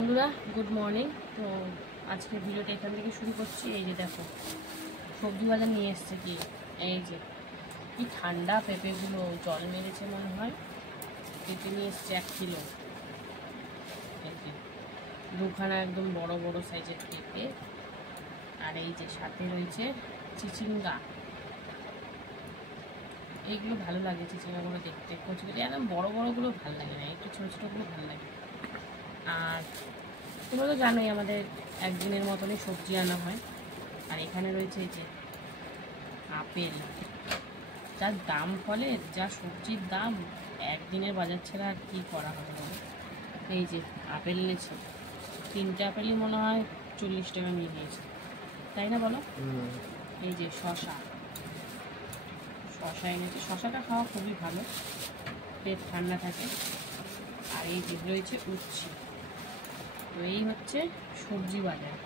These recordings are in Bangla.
বন্ধুরা গুড মর্নিং। তো আজকে ভিডিওটা এখান থেকে শুরু করছি। এই যে দেখো সবজি বাজার নিয়ে এসছে কি, এই যে কি ঠান্ডা পেঁপেগুলো জল মেরেছে মনে হয়। পেঁপে নিয়ে এসছে 1 কিলো। এই যে দুখানা একদম বড় বড় সাইজের পেঁপে, আর এই যে সাথে রয়েছে চিচিঙ্গা। এইগুলো ভালো লাগে, চিচিঙ্গাগুলো দেখতে কচুগুলো একদম বড় বড়গুলো ভালো লাগে না, একটু ছোটো ছোটোগুলো ভালো লাগে। আর তোমরা তো জানোই আমাদের একদিনের মতনই সবজি আনা হয়। আর এখানে রয়েছে এই যে আপেল, যার দাম ফলের, যা সবজির দাম, একদিনের বাজার ছাড়া আর কী করা হবে বলো। এই যে আপেল এনেছে, 3টে আপেলই মনে হয় 40 টাকা নিয়ে নিয়েছে, তাই না বলো। এই যে শশা এনেছে, শশাটা খাওয়া খুবই ভালো, পেট ঠান্ডা থাকে। আর এই যে রয়েছে উচ্ছে। তো এই হচ্ছে সবজি বাজার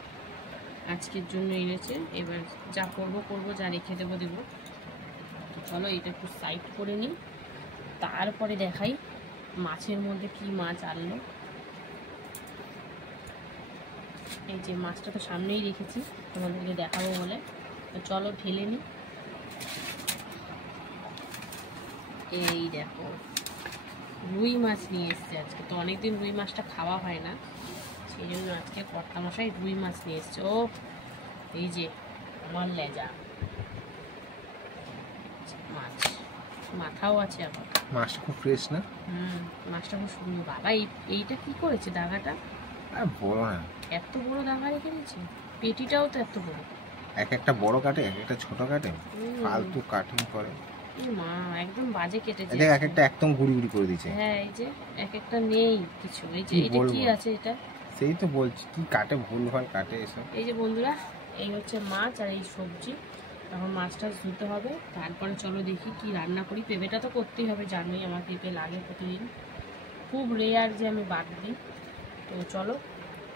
আজকের জন্য এনেছে। এবার যা করবো যা রেখে দেবো দেবো। তো চলো এটা একটু সাইড করে নিই, তারপরে দেখাই মাছের মধ্যে কি মাছ আনলো। এই যে মাছটা তো সামনেই রেখেছি তোমাদেরকে দেখাবো বলে, তো চলো ঢেলে নিই। এই দেখো রুই মাছ নিয়ে এসছে আজকে, তো অনেকদিন রুই মাছটা খাওয়া হয় না, সেই জন্য আজকে কর্তামশাই রুই মাছ নিয়ে এসছে। ও এই যে আমার লেজা মাছ, মাথাও আছে আবার। মাছটা খুব ফ্রেশ না? মাছটা খুব সুন্দর। বাবা এইটা কি করেছে দাগাটা? আর বলো না, এত বড় দাগা রেখে দিয়েছে, পেটিটাও তো এত বড়। এক একটা বড় কাটে, এক একটা ছোট কাটে, ফালতু কাটিং করে। মা একদম বাজে কেটেছে। এটা এক একটা একদম গুড়ি গুড়ি করে দিয়েছে। হ্যাঁ এই যে এক একটা নেই কিছু। এই যে এটা কি আছে এটা? সেই তো বলছি, কি কাটে, ভুল ভাল কাটে এসব। এই যে বন্ধুরা এই হচ্ছে মাছ আর এই সবজি। এখন মাছটা ধুতে হবে, তারপরে চলো দেখি কি রান্না করি। পেঁপেটা তো করতেই হবে, জানোই আমার পেঁপে লাগে প্রতিদিন, খুব রেয়ার যে আমি বাদ দিই। তো চলো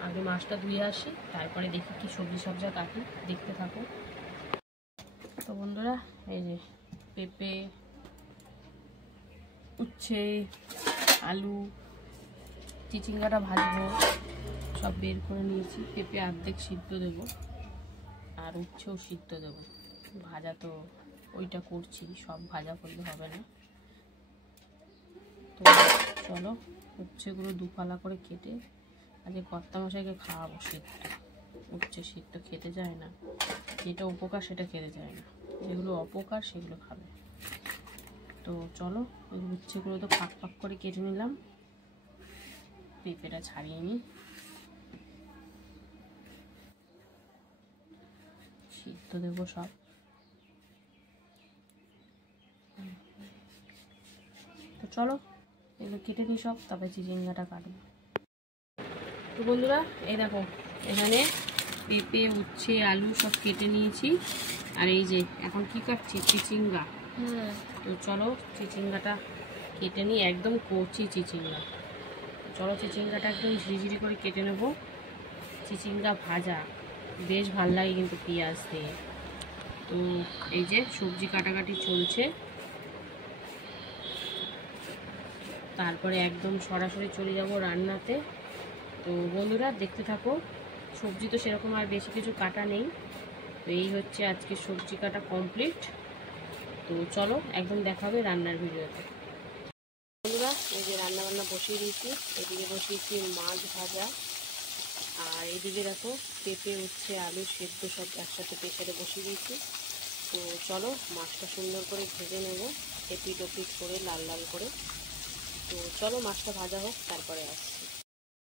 আগে মাছটা ধুয়ে আসি, তারপরে দেখি কি সবজি সবজা কাটি, দেখতে থাকো। তো বন্ধুরা এই যে পেঁপে, উচ্ছে, আলু, চিচিঙ্গাটা ভাজবো, সব বের করে নিয়েছি। পেঁপে অর্ধেক সিদ্ধ দেবো, আর উচ্ছেও সিদ্ধ দেবো। ভাজা তো ওইটা করছি, সব ভাজা করলে হবে না। তো চলো উচ্ছেগুলো দুপালা করে কেটে আজকে কর্তামশাইকে খাওয়াবো সিদ্ধ। উচ্ছে সিদ্ধ খেতে যায় না, যেটা উপকার সেটা খেতে যায় না, যেগুলো অপকার সেগুলো খাবে। তো চলো ওই উচ্ছেগুলো তো ফাঁক ফাঁক করে কেটে নিলাম, পেঁপেটা ছাড়িয়ে নিই, সিদ্ধ দেবো সব। তো চলো এগুলো কেটে নিই সব, তারপরে চিচিঙ্গাটা কাটবো। তো বন্ধুরা এই দেখো এখানে পেঁপে, উচ্ছে, আলু সব কেটে নিয়েছি, আর এই যে এখন কি কাটছি, চিচিঙ্গা। তো চলো চিচিঙ্গাটা কেটে নিই, একদম কচি চিচিঙ্গা। চলো চিচিঙ্গাটা একদম ঝিরিঝিরি করে কেটে নেব। চিচিঙ্গা ভাজা বেশ ভাল লাগে কিন্তু পেঁয়াজ দিয়ে। তো এই যে সবজি কাটাকাটি চলছে, তারপরে একদম সরাসরি চলে যাব রান্নাতে। তো বন্ধুরা দেখতে থাকো। সবজি তো সেরকম আর বেশি কিছু কাটা নেই, তো এই হচ্ছে আজকে সবজি কাটা কমপ্লিট। তো চলো একদম দেখাবে রান্নার ভিডিওতে। বন্ধুরা এই যে রান্না বান্না বসিয়ে দিয়েছি, এদিকে বসিয়েছি মাছ ভাজা, আর এদিকে দেখো পেঁপে, উচ্ছে, আলু সেদ্ধ সব একসাথে প্রেসারে বসিয়ে দিয়েছি। তো চলো মাছটা সুন্দর করে ভেজে নেব, এপিট ওপিট করে লাল লাল করে। তো চলো মাছটা ভাজা হোক, তারপরে আসছি।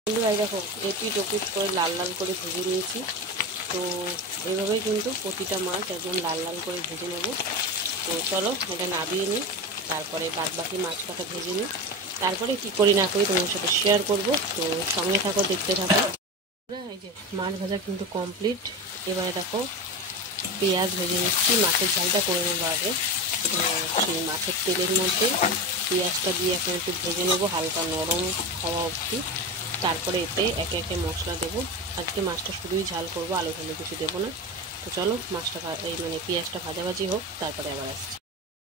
বন্ধুরা দেখো এপিট ওপিট করে লাল লাল করে ভেজে নিয়েছি। তো এইভাবেই কিন্তু প্রতিটা মাছ একদম লাল লাল করে ভেজে নেব। তো চলো এটা নামিয়ে নিই, তারপরে বাদ বাকি মাছ কাটা ভেজে নিই, তারপরে কি করি না করি তোমার সাথে শেয়ার করব। তো সঙ্গে থাকো, দেখতে থাকো। এই যে মাছ ভাজা কিন্তু কমপ্লিট। এবারে দেখো পেঁয়াজ ভেজে নিচ্ছি, মাছের ঝালটা করে নেবো আগে। সেই মাছের তেলের মধ্যে পেঁয়াজটা দিয়ে এখন একটু ভেজে নেবো হালকা নরম হওয়া অবধি। তারপরে এতে একে একে মশলা দেবো। আজকে মাছটা শুধুই ঝাল করবো, আলু ঢালু কিছু দেবো না। তো চলো মাছটা পেঁয়াজটা ভাজাভাজি হোক, তারপরে আবার আসছি।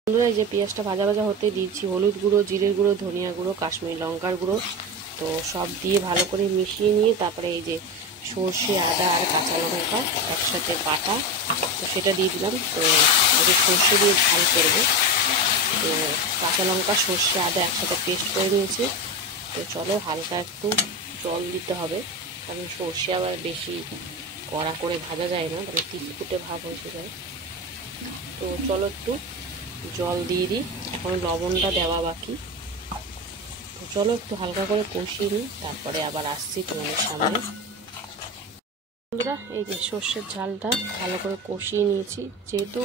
বন্ধুরা এই যে পেঁয়াজটা ভাজা ভাজা হতে দিচ্ছি হলুদ গুঁড়ো, জিরের গুঁড়ো, ধনিয়া গুঁড়ো, কাশ্মীরি লঙ্কার গুঁড়ো, তো সব দিয়ে ভালো করে মিশিয়ে নিয়ে তারপরে এই যে সর্ষে, আদা আর কাঁচা লঙ্কা একসাথে বাটা, তো সেটা দিয়ে দিলাম। তো আগে সর্ষে দিয়ে ঝাল করবো। তো কাঁচা লঙ্কা, সর্ষে, আদা একসাথে পেস্ট করে নিয়েছি। তো চলো হালকা একটু জল দিতে হবে, কারণ সর্ষে আবার বেশি কড়া করে ভাজা যায় না, তাহলে তিতকুটে ভাব হয়ে যায়। তো চলো একটু জল দিয়ে দিই, এখন লবণটা দেওয়া বাকি। তো চলো একটু হালকা করে কষিয়ে নিই, তারপরে আবার আসছি তোমাদের সামনে। বন্ধুরা এই যে সর্ষের ঝালটা ভালো করে কষিয়ে নিয়েছি, যেহেতু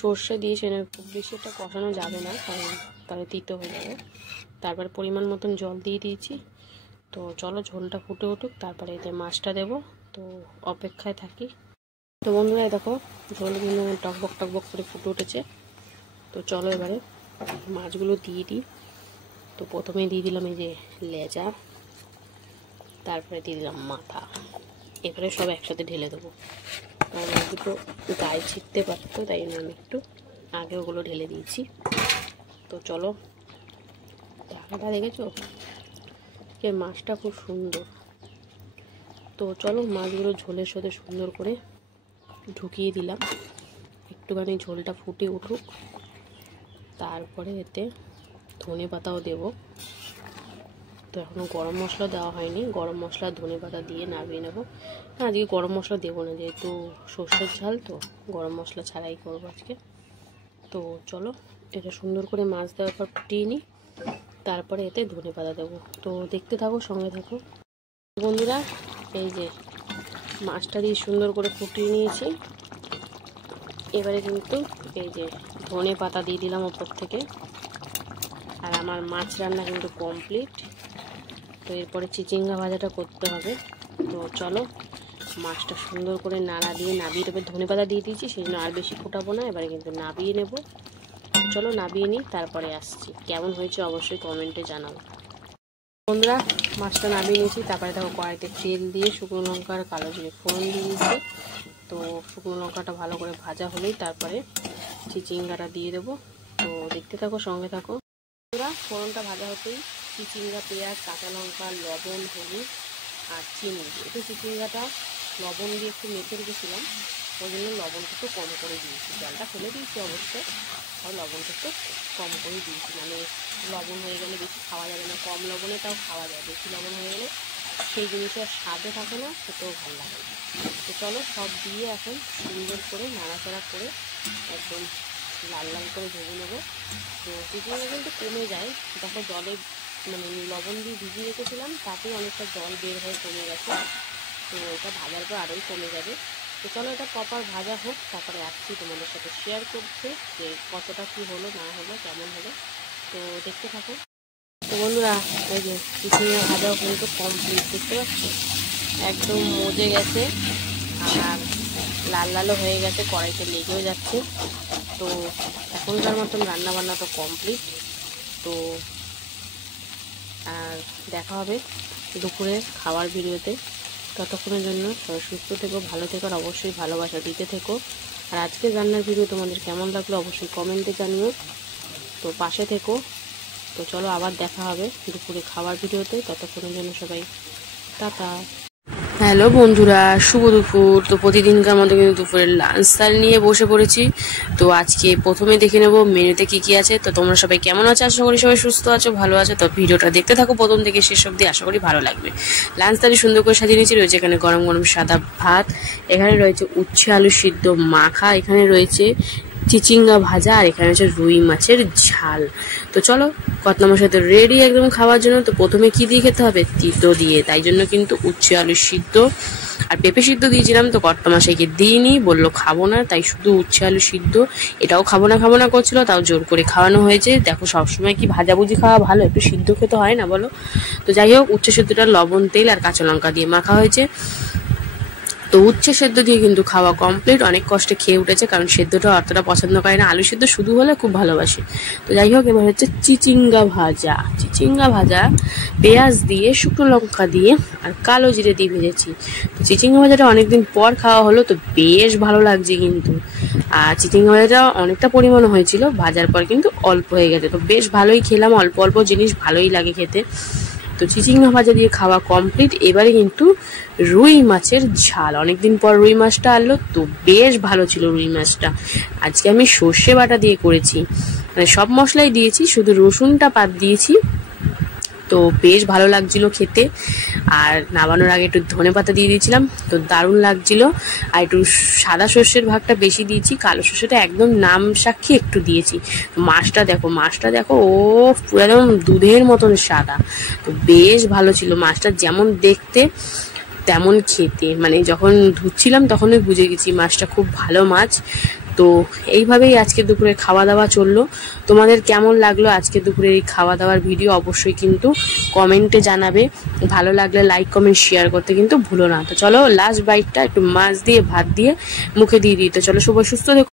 সর্ষে দিয়েছে না খুব বেশি একটা কষানো যাবে না, কারণ তাহলে তিতো হয়ে যাবে। তারপরে পরিমাণ মতন জল দিয়ে দিয়েছি। তো চলো ঝোলটা ফুটে উঠুক, তারপরে এতে মাছটা দেবো। তো অপেক্ষায় থাকি। তো বন্ধুরা দেখো ঝোল কিন্তু টকবক টকবক করে ফুটে উঠেছে। তো চলো এবারে মাছগুলো দিয়ে দিই। তো প্রথমে দিয়ে দিলাম এই যে লেজা, তারপরে দিয়ে দিলাম মাথা, এবারে সব একসাথে ঢেলে দেবো, কারণ দুটো গায়ে ছিটতে পারতো, তাই জন্য আমি একটু আগে ওগুলো ঢেলে দিয়েছি। তো চলো, ঢাকাটা দেখেছো যে মাছটা খুব সুন্দর। তো চলো মাছগুলো ঝোলের সাথে সুন্দর করে ঢুকিয়ে দিলাম, একটুখানি ঝোলটা ফুটে উঠুক, তারপরে এতে ধনে পাতাও দেবো। তো এখনও গরম মশলা দেওয়া হয়নি, গরম মশলা ধনে পাতা দিয়ে নামিয়ে নেবো। আজকে গরম মশলা দেবো না, যেহেতু সর্ষের ঝাল, তো গরম মশলা ছাড়াই করবো আজকে। তো চলো এটা সুন্দর করে মাছ দেওয়ার পর ফুটিয়ে নিই, তারপরে এতে ধনে পাতা দেবো। তো দেখতে থাকো, সঙ্গে থাকো বন্ধুরা। এই যে মাছটা দিয়ে সুন্দর করে ফুটিয়ে নিয়েছি, এবারে কিন্তু এই যে ধনে পাতা দিয়ে দিলাম ওপর থেকে। আর আমার মাছ রান্না কিন্তু কমপ্লিট। তো এরপরে চিচিঙ্গা ভাজাটা করতে হবে। তো চলো মাছটা সুন্দর করে নাড়া দিয়ে নাবিয়ে দেবে, ধনে পাতা দিয়ে দিয়েছি সেই জন্য আর বেশি ফোটাবো না, এবারে কিন্তু নাবিয়ে নেব। চলো নাবিয়ে নিই, তারপরে আসছি। কেমন হয়েছে অবশ্যই কমেন্টে জানাবো। বন্ধুরা মাছটা নামিয়ে নিয়েছি, তারপরে দেখো কড়াইতে তেল দিয়ে শুকনো লঙ্কা আর কালো জিরে ফোড়ন দিয়ে দিয়েছি। তো শুকনো লঙ্কাটা ভালো করে ভাজা হলেই তারপরে চিচিঙ্গাটা দিয়ে দেবো। তো দেখতে থাকো, সঙ্গে থাকো বন্ধুরা। ফোড়নটা ভাজা হতেই চিচিঙ্গা, পেঁয়াজ, কাঁচা লঙ্কা, লবণ, হলুদ আর চিনি, একটু চিচিঙ্গাটা লবণ দিয়ে একটু মেখে রেখেছিলাম, ওই জন্য লবণটা একটু কম করে দিয়েছি। জলটা ফেলে দিয়েছি অবশ্যই, আর লবণটা একটু কম করে দিয়েছি, মানে লবণ হয়ে গেলে বেশি খাওয়া যাবে না, কম লবণে তাও খাওয়া যায়, বেশি লবণ হয়ে গেলে সেই জিনিসের স্বাদও থাকে না, খেতেও ভালো লাগে না। তো চলো সব দিয়ে এখন সুন্দর করে নাড়াচাড়া করে একদম লাল লাল করে ভেজে নেবো। তো চিচিঙ্গা কিন্তু কমে যায়, দেখো জলে মানে লবণ দিয়ে ভিজিয়ে রেখেছিলাম, তাতেই অনেকটা জল বের হয়ে কমে গেছে। তো এটা ভাজার পর আরোই কমে যাবে। তো চলো এটা প্রপার ভাজা হোক, তারপরে আসছি তোমাদের সাথে শেয়ার করতে যে কতটা কী হলো না হলো, কেমন হলো। তো দেখতে থাকো। তো বন্ধুরা এই যে চিচিঙ্গা ভাজাও কিন্তু কমপ্লিট, দেখতে পাচ্ছ একদম মজে গেছে আর লাল লালও হয়ে গেছে, কড়াইতে লেগেও যাচ্ছে। তো এখনকার মতন রান্না বান্না তো কমপ্লিট। তো আর দেখা হবে দুপুরের খাওয়ার ভিডিওতে। ততক্ষণের জন্য সবাই সুস্থ থেকো, ভালো থেকো, আর অবশ্যই ভালোবাসা দিতে থেকো। আর আজকের রান্নার ভিডিও তোমাদের কেমন লাগলো অবশ্যই কমেন্টে জানিও। তো পাশে থেকো। তো চলো আবার দেখা হবে দুপুরে খাওয়ার ভিডিওতে, ততক্ষণের জন্য সবাই টাটা। হ্যালো বন্ধুরা, শুভ দুপুর। তো প্রতিদিনকার মতো কিন্তু দুপুরের লাঞ্চ থাল নিয়ে বসে পড়েছি। তো আজকে প্রথমে দেখে নেব মেনুতে কি কি আছে। তো তোমরা সবাই কেমন আছো, আশা করি সবাই সুস্থ আছো, ভালো আছো। তো ভিডিওটা দেখতে থাকো প্রথম থেকে শেষ অবধি, আশা করি ভালো লাগবে। লাঞ্চ থালি সুন্দর করে সাজিয়ে নিয়েছি, রয়েছে এখানে গরম গরম সাদা ভাত, এখানে রয়েছে উচ্ছে আলু সিদ্ধ মাখা, এখানে রয়েছে চিচিঙ্গা ভাজা, আর এখানে হচ্ছে রুই মাছের ঝাল। তো চলো কর্তামশাই তো রেডি একদম খাওয়ার জন্য। তো প্রথমে কি দিয়ে খেতে হবে, তিতো দিয়ে, তাই জন্য কিন্তু উচ্ছে আলু সিদ্ধ আর পেঁপে সিদ্ধ দিয়েছিলাম। তো কর্তামশাইকে দিইনি, বললো খাবো না, তাই শুধু উচ্ছে আলু সিদ্ধ, এটাও খাবো না করছিল, তাও জোর করে খাওয়ানো হয়েছে। দেখো সবসময় কি ভাজাভুজি খাওয়া ভালো, একটু সিদ্ধ খেতে হয় না বলো। তো যাই হোক উচ্ছে সিদ্ধটা লবণ, তেল আর কাঁচা লঙ্কা দিয়ে মাখা হয়েছে। তো উচ্ছে সেদ্ধ দিয়ে কিন্তু খাওয়া কমপ্লিট, অনেক কষ্টে খেয়ে উঠেছে, কারণ সেদ্ধটা অতটা পছন্দ করে না, আলু সেদ্ধ শুধু হলে খুব ভালোবাসে। তো যাই হোক এবার হচ্ছে চিচিঙ্গা ভাজা পেঁয়াজ দিয়ে, শুকনো লঙ্কা দিয়ে আর কালো জিরে দিয়ে ভেজেছি। তো চিচিঙ্গা ভাজাটা অনেকদিন পর খাওয়া হলো, তো বেশ ভালো লাগছে কিন্তু। আর চিচিঙ্গা ভাজাটা অনেকটা পরিমাণ হয়েছিল, ভাজার পর কিন্তু অল্প হয়ে গেছে, তো বেশ ভালোই খেলাম, অল্প অল্প জিনিস ভালোই লাগে খেতে। তো তো চিচিঙ্গা ভাজা দিয়ে খাওয়া কমপ্লিট। এবারে কিন্তু রুই মাছের ঝাল, অনেকদিন পর রুই মাছটা আনলো, তো বেশ ভালো ছিল রুই মাছটা। আজকে আমি সর্ষে বাটা দিয়ে করেছি, মানে সব মশলাই দিয়েছি, শুধু রসুনটা বাদ দিয়েছি। তো বেশ ভালো লাগছিল খেতে। আর নামানোর আগে একটু ধনেপাতা দিয়ে দিয়েছিলাম, তো দারুণ লাগছিল। আর একটু সাদা সর্ষের ভাগটা বেশি দিয়েছি, কালো সর্ষেটা একদম নাম সাক্ষী একটু দিয়েছি। মাছটা দেখো, ও পুরো একদম দুধের মতন সাদা। তো বেশ ভালো ছিল মাছটা, যেমন দেখতে তেমন খেতে, মানে যখন ধুচ্ছিলাম তখনই বুঝে গেছি মাছটা খুব ভালো মাছ। তো এইভাবেই আজকে দুপুরে খাওয়া দাওয়া চললো। তোমাদের কেমন লাগলো আজকে দুপুরের এই খাওয়া দাওয়ার ভিডিও অবশ্যই কিন্তু কমেন্টে জানাবে। ভালো লাগলে লাইক কমেন্ট শেয়ার করতে কিন্তু ভুলো না। তো চলো লাস্ট বাইটটা একটু মাছ দিয়ে ভাত দিয়ে মুখে দিয়ে দিই। তো চলো সবাই সুস্থ থেকো।